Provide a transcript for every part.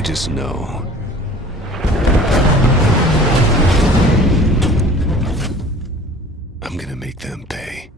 I just know. I'm gonna make them pay.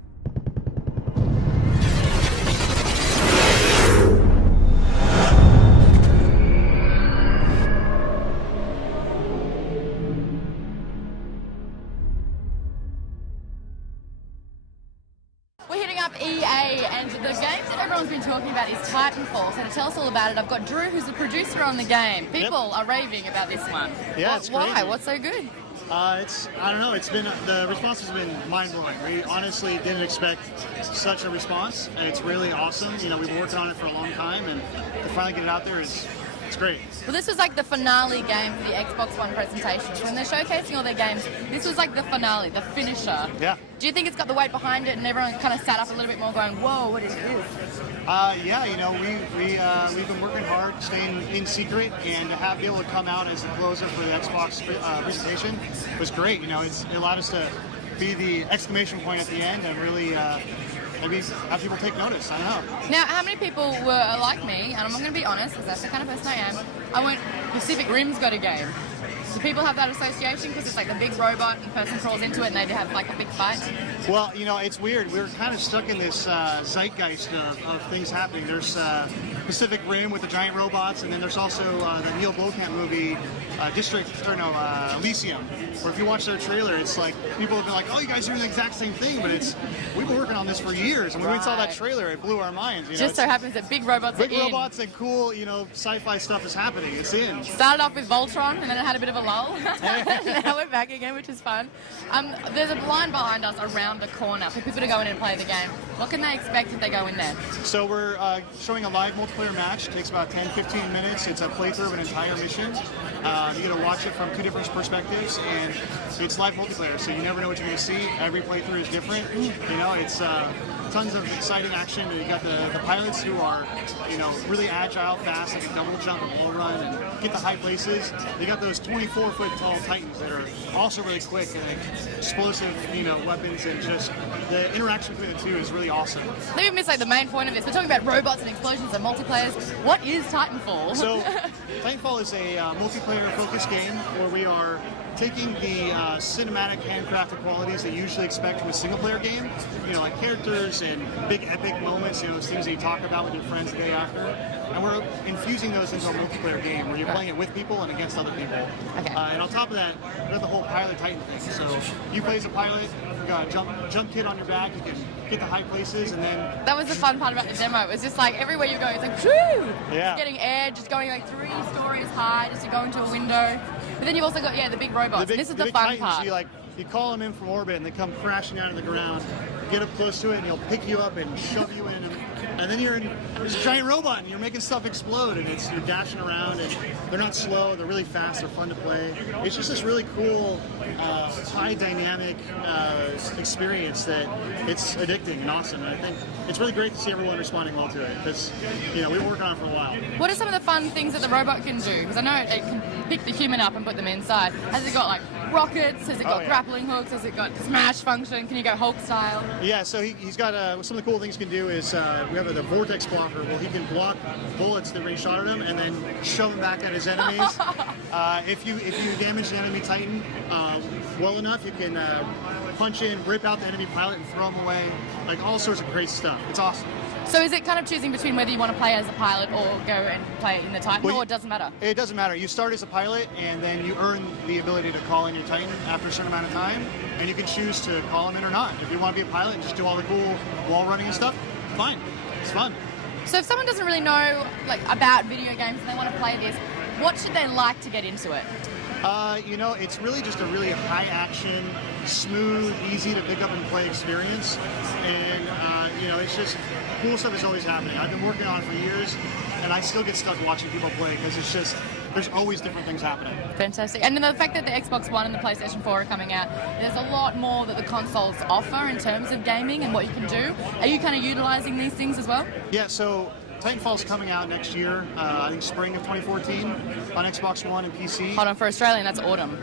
We're hitting up EA, and the game that everyone's been talking about is Titanfall. So to tell us all about it, I've got Drew, who's the producer on the game. People are raving about this one. Yeah, it's crazy. Why? What's so good? I don't know. The response has been mind-blowing. We honestly didn't expect such a response, and it's really awesome. You know, we've been working on it for a long time, and to finally get it out there it's great. Well, this was like the finale game for the Xbox One presentation. So when they're showcasing all their games, this was like the finale, the finisher. Yeah. Do you think it's got the weight behind it, and everyone kind of sat up a little bit more, going, "Whoa, what is this?" Yeah, you know, we've been working hard, staying in secret, and to be able to come out as the closer for the Xbox presentation was great. You know, it allowed us to be the exclamation point at the end and really maybe have people take notice. I don't know. Now, how many people were like me, and I'm going to be honest, because that's the kind of person I am, I went, Pacific Rim's got a game. Do people have that association because it's like the big robot and the person crawls into it and they have like a big fight? Well, you know, it's weird. We're kind of stuck in this zeitgeist of things happening. There's Pacific Rim with the giant robots, and then there's also the Neil Blomkamp movie, Elysium, where if you watch their trailer, it's like people have been like, "Oh, you guys are doing the exact same thing," but we've been working on this for years, and when we saw that trailer, it blew our minds. You know, just so happens that big robots and cool, you know, sci-fi stuff is happening. It's in. Started off with Voltron, and then it had a bit of a lull. Now we're back again, which is fun. There's a line behind us around the corner for people to go in and play the game. What can they expect if they go in there? So we're showing a live multiplayer match. It takes about 10-15 minutes. It's a playthrough of an entire mission. You get to watch it from two different perspectives, and it's live multiplayer, so you never know what you're going to see. Every playthrough is different. You know, it's tons of exciting action. You got the pilots who are, you know, really agile, fast, like a double jump and wall run, and get the high places. You got those 24-foot tall Titans that are also really quick and explosive, you know, weapons, and just the interaction between the two is really awesome. Let me miss like the main point of this. We're talking about robots and explosions and multiplayers. What is Titanfall? So, Titanfall is a multiplayer-focused game where we are taking the cinematic, handcrafted qualities that you usually expect from a single-player game, you know, like characters and big epic moments, you know, those things that you talk about with your friends the day after, and we're infusing those into a multiplayer game where you're playing it with people and against other people. Okay. And on top of that, we got the whole pilot Titan thing. So you play as a pilot, you got a jump kit on your back, you can get the high places, and then... That was the fun part about the demo. It was just like everywhere you go, it's like, whoo! Yeah. Just getting air, just going like 3 stories high, just to go into a window. But then you've also got, the big robots. This is the fun Titans, part. You call them in from orbit, and they come crashing out of the ground. Get up close to it, and he'll pick you up and shove you in, and then there's a giant robot, and you're making stuff explode, and you're dashing around, and they're not slow, they're really fast, they're fun to play. It's just this really cool, high dynamic experience that it's addicting and awesome, and I think it's really great to see everyone responding well to it, because, you know, we've been working on it for a while. What are some of the fun things that the robot can do? Because I know it can pick the human up and put them inside. Has it got like rockets? Has it got grappling hooks? Has it got smash function? Can you go Hulk style? Yeah, so he's got some of the cool things he can do is we have the vortex blocker. Well, he can block bullets that ring shot at him and then shove them back at his enemies. If you damage the enemy Titan well enough, you can punch in, rip out the enemy pilot, and throw him away. Like all sorts of great stuff. It's awesome. So is it kind of choosing between whether you want to play as a pilot or go and play in the Titan, or it doesn't matter? It doesn't matter. You start as a pilot, and then you earn the ability to call in your Titan after a certain amount of time, and you can choose to call him in or not. If you want to be a pilot and just do all the cool wall running and stuff, fine. It's fun. So if someone doesn't really know about video games and they want to play this, what should they like to get into it? You know, it's really just a really high action, smooth, easy to pick up and play experience. And, you know, it's just cool stuff is always happening. I've been working on it for years, and I still get stuck watching people play because it's just, there's always different things happening. Fantastic. And then the fact that the Xbox One and the PlayStation 4 are coming out, there's a lot more that the consoles offer in terms of gaming and what you can do. Are you kind of utilizing these things as well? Yeah, so Titanfall's coming out next year, I think spring of 2014, on Xbox One and PC. Hold on, for Australian, that's autumn.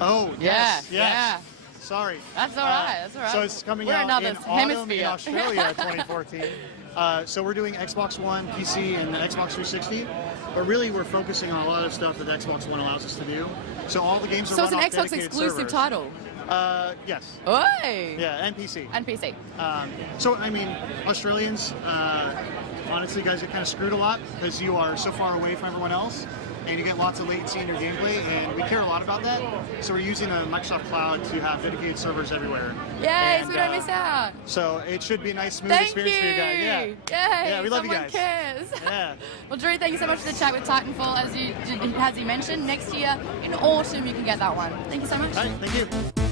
Oh, yes, Yeah. Sorry. That's all right. That's all right. So it's coming We're out another in autumn hemisphere. in Australia 2014. So we're doing Xbox One, PC, and the Xbox 360. But really, we're focusing on a lot of stuff that Xbox One allows us to do. So all the games are So it's run an off Xbox dedicated exclusive servers. title. Yes. Oi! Yeah, and PC. And PC. So, I mean, Australians, honestly, guys get kind of screwed a lot because you are so far away from everyone else and you get lots of latency in your gameplay, and we care a lot about that. So we're using a Microsoft Cloud to have dedicated servers everywhere. Yay, And, so we don't miss out. So it should be a nice, smooth Thank experience for you guys. Yeah. Yay, Yeah, we love you someone guys. cares. Yeah. Well, Drew, thank you so much for the chat with Titanfall. As you mentioned, next year in autumn you can get that one. Thank you so much. All right, thank you.